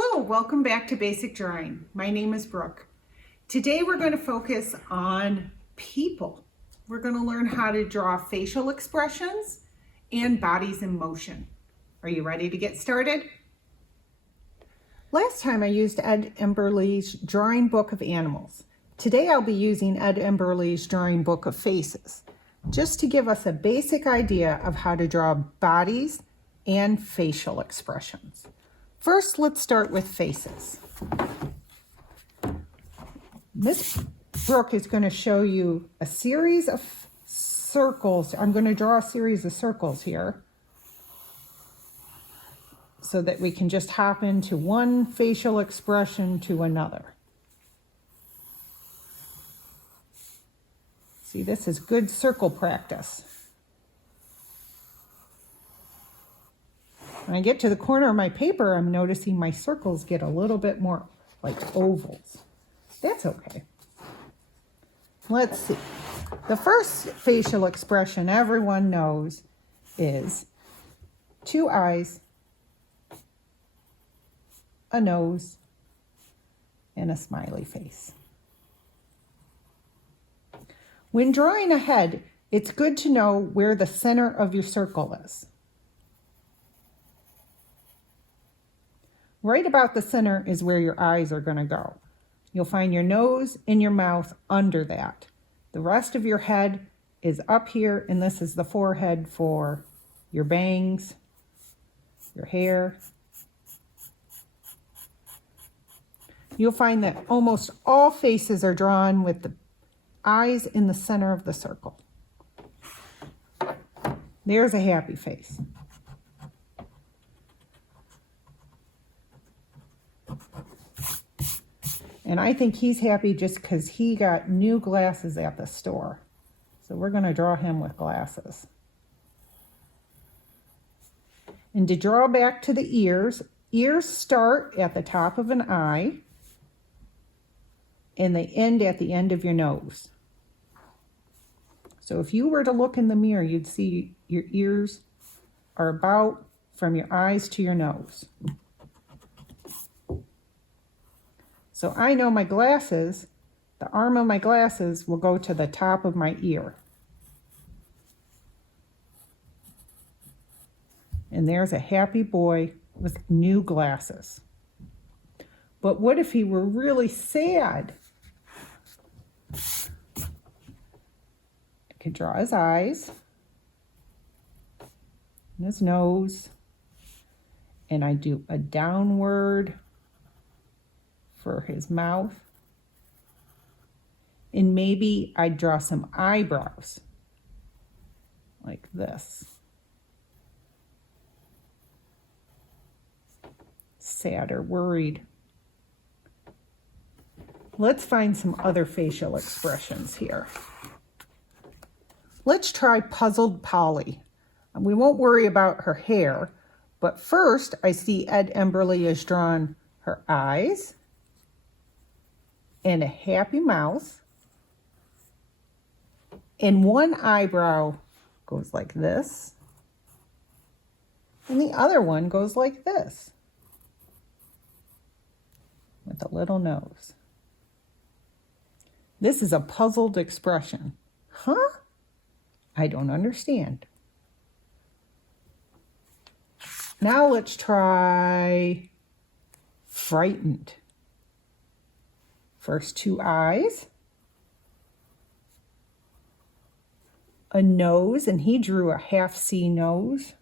Hello, welcome back to Basic Drawing. My name is Brooke. Today we're going to focus on people. We're going to learn how to draw facial expressions and bodies in motion. Are you ready to get started? Last time I used Ed Emberley's drawing book of animals. Today I'll be using Ed Emberley's drawing book of faces, just to give us a basic idea of how to draw bodies and facial expressions. First, let's start with faces. Miss Brooke is going to show you a series of circles. I'm going to draw a series of circles here so that we can just hop into one facial expression to another. See, this is good circle practice. When I get to the corner of my paper, I'm noticing my circles get a little bit more like ovals. That's okay. Let's see. The first facial expression everyone knows is two eyes, a nose, and a smiley face. When drawing a head, it's good to know where the center of your circle is. Right about the center is where your eyes are going to go. You'll find your nose and your mouth under that. The rest of your head is up here, and this is the forehead for your bangs, your hair. You'll find that almost all faces are drawn with the eyes in the center of the circle. There's a happy face. And I think he's happy just because he got new glasses at the store. So we're going to draw him with glasses. And to draw back to the ears, ears start at the top of an eye and they end at the end of your nose. So if you were to look in the mirror, you'd see your ears are about from your eyes to your nose. So I know my glasses, the arm of my glasses will go to the top of my ear. And there's a happy boy with new glasses. But what if he were really sad? I could draw his eyes and his nose, and I do a downward for his mouth, and maybe I draw some eyebrows like this. Sad or worried. Let's find some other facial expressions here. Let's try Puzzled Polly. We won't worry about her hair, but first I see Ed Emberley has drawn her eyes and a happy mouth, and one eyebrow goes like this, and the other one goes like this, with a little nose. This is a puzzled expression. Huh? I don't understand. Now let's try Frightened. First two eyes, a nose, and he drew a half C nose,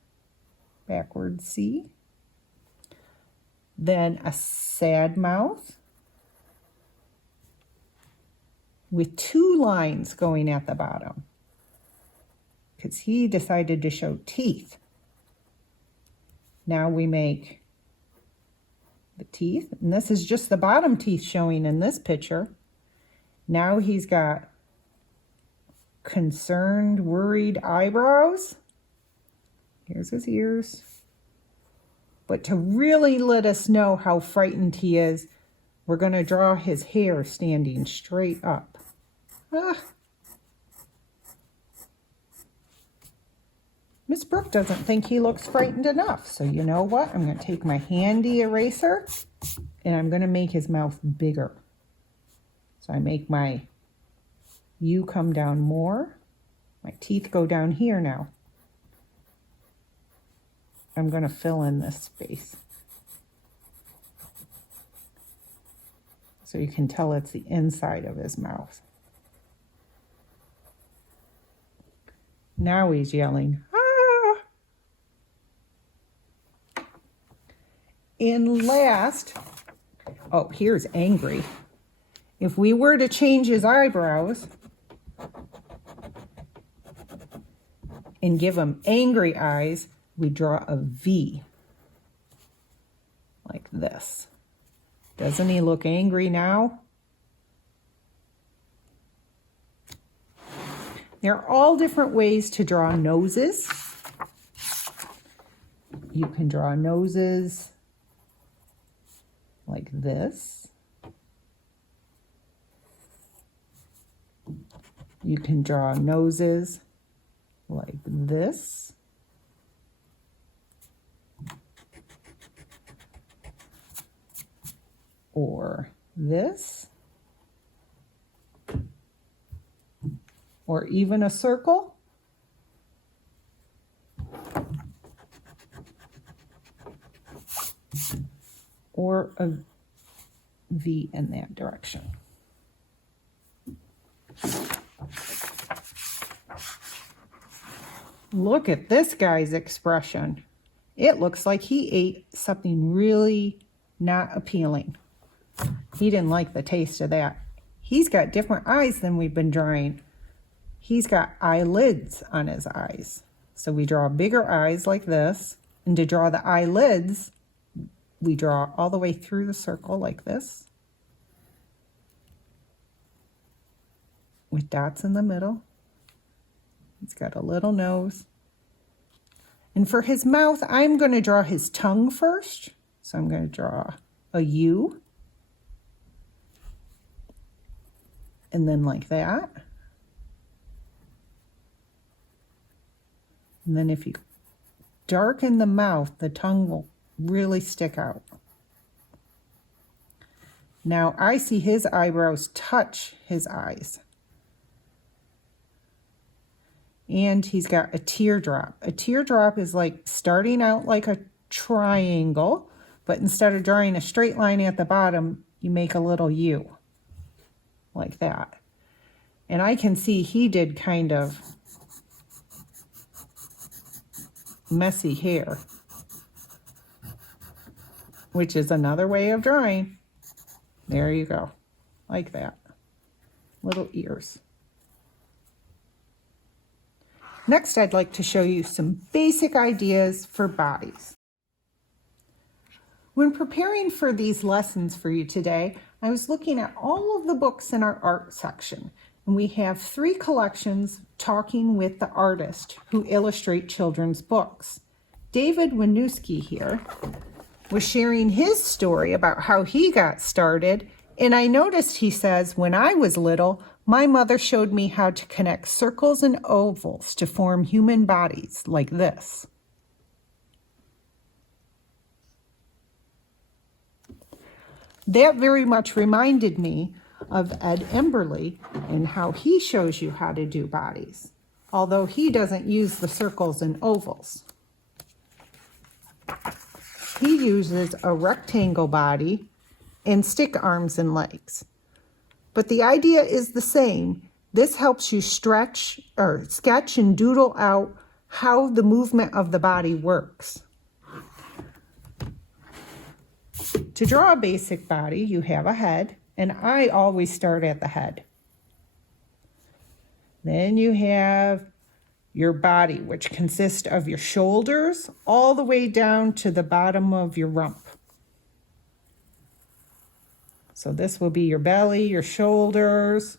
backward C. Then a sad mouth with two lines going at the bottom because he decided to show teeth. Now we make the teeth, and this is just the bottom teeth showing in this picture. Now he's got concerned, worried eyebrows. Here's his ears. But to really let us know how frightened he is, we're going to draw his hair standing straight up. Miss Brooke doesn't think he looks frightened enough. So you know what? I'm going to take my handy eraser And I'm going to make his mouth bigger. So I make my U come down more. My teeth go down here now. I'm going to fill in this space. So you can tell it's the inside of his mouth. Now he's yelling, ah! And last, oh, here's angry. If we were to change his eyebrows and give him angry eyes, we draw a V like this. Doesn't he look angry now? There are all different ways to draw noses. You can draw noses like this. You can draw noses like this. Or this. Or even a circle. Or a V in that direction. Look at this guy's expression. It looks like he ate something really not appealing. He didn't like the taste of that. He's got different eyes than we've been drawing. He's got eyelids on his eyes. So we draw bigger eyes like this. And to draw the eyelids, we draw all the way through the circle like this, with dots in the middle. He's got a little nose. And for his mouth, I'm going to draw his tongue first. So I'm going to draw a U. And then like that. And then if you darken the mouth, the tongue will really stick out. Now I see his eyebrows touch his eyes. And he's got a teardrop. A teardrop is like starting out like a triangle, but instead of drawing a straight line at the bottom, you make a little U. Like that. And I can see he did kind of messy hair, which is another way of drawing. There you go, like that. Little ears. Next, I'd like to show you some basic ideas for bodies. When preparing for these lessons for you today, I was looking at all of the books in our art section, and we have 3 collections talking with the artist who illustrate children's books. David Winooski here was sharing his story about how he got started, and I noticed he says, when I was little, my mother showed me how to connect circles and ovals to form human bodies like this. That very much reminded me of Ed Emberley and how he shows you how to do bodies, although he doesn't use the circles and ovals. He uses a rectangle body and stick arms and legs. But the idea is the same. This helps you sketch and doodle out how the movement of the body works. To draw a basic body, you have a head, and I always start at the head. Then you have your body, which consists of your shoulders all the way down to the bottom of your rump. So this will be your belly, your shoulders,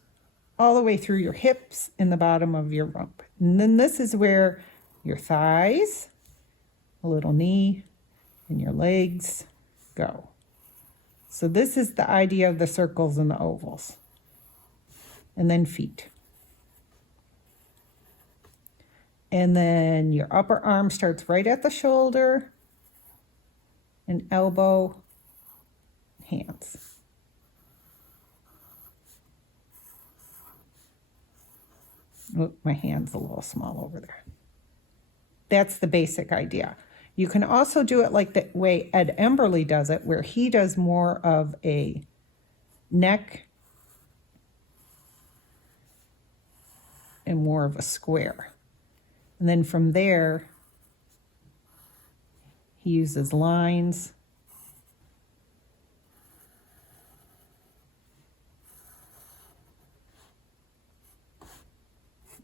all the way through your hips and the bottom of your rump. And then this is where your thighs, a little knee, and your legs go. So this is the idea of the circles and the ovals. And then feet. And then your upper arm starts right at the shoulder, and elbow, hands. Oh, my hand's a little small over there. That's the basic idea. You can also do it like the way Ed Emberley does it, where he does more of a neck and more of a square. And then from there, he uses lines.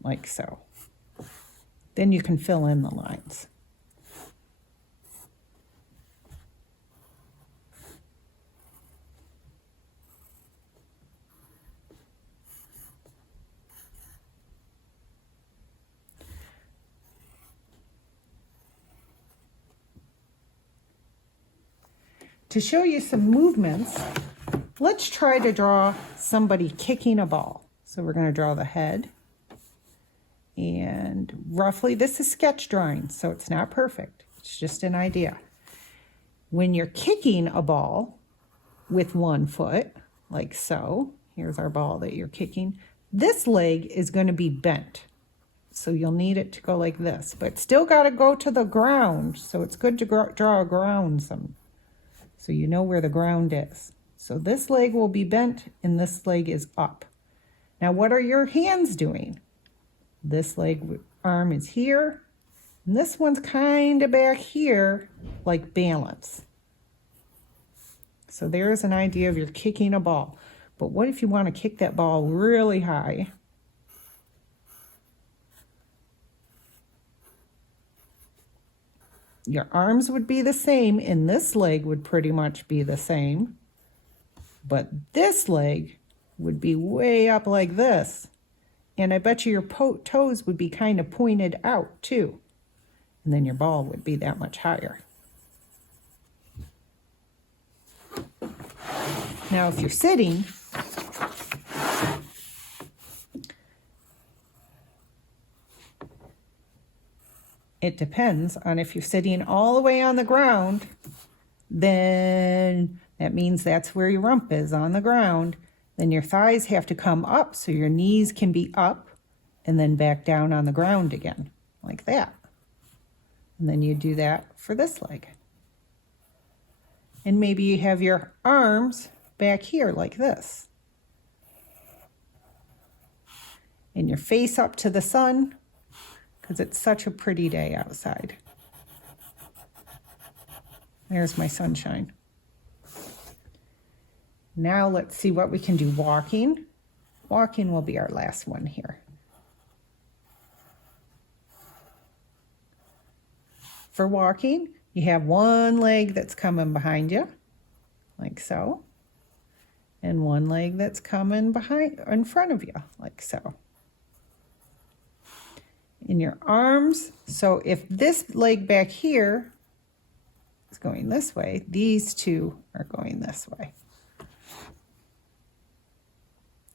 Like so. Then you can fill in the lines. To show you some movements, let's try to draw somebody kicking a ball. So we're going to draw the head. And roughly, this is sketch drawing, so it's not perfect. It's just an idea. When you're kicking a ball with one foot, like so, here's our ball that you're kicking, this leg is going to be bent. So you'll need it to go like this, but still got to go to the ground. So it's good to draw a ground so you know where the ground is. So this leg will be bent and this leg is up. Now what are your hands doing? This arm is here, and this one's kind of back here, like balance. So there's an idea of you're kicking a ball. But what if you want to kick that ball really high? Your arms would be the same, and this leg would pretty much be the same. But this leg would be way up like this. And I bet you your toes would be kind of pointed out too. And then your ball would be that much higher. Now if you're sitting, it depends on if you're sitting all the way on the ground, then that means that's where your rump is, on the ground. Then your thighs have to come up so your knees can be up and then back down on the ground again, like that. And then you do that for this leg. And maybe you have your arms back here like this. And your face up to the sun, because it's such a pretty day outside. There's my sunshine. Now let's see what we can do walking. Walking will be our last one here. For walking, you have one leg that's coming behind you, like so, and one leg that's coming in front of you, like so. In your arms, so if this leg back here is going this way, these two are going this way.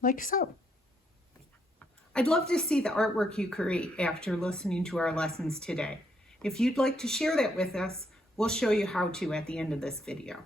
Like so. I'd love to see the artwork you create after listening to our lessons today. If you'd like to share that with us, we'll show you how to at the end of this video.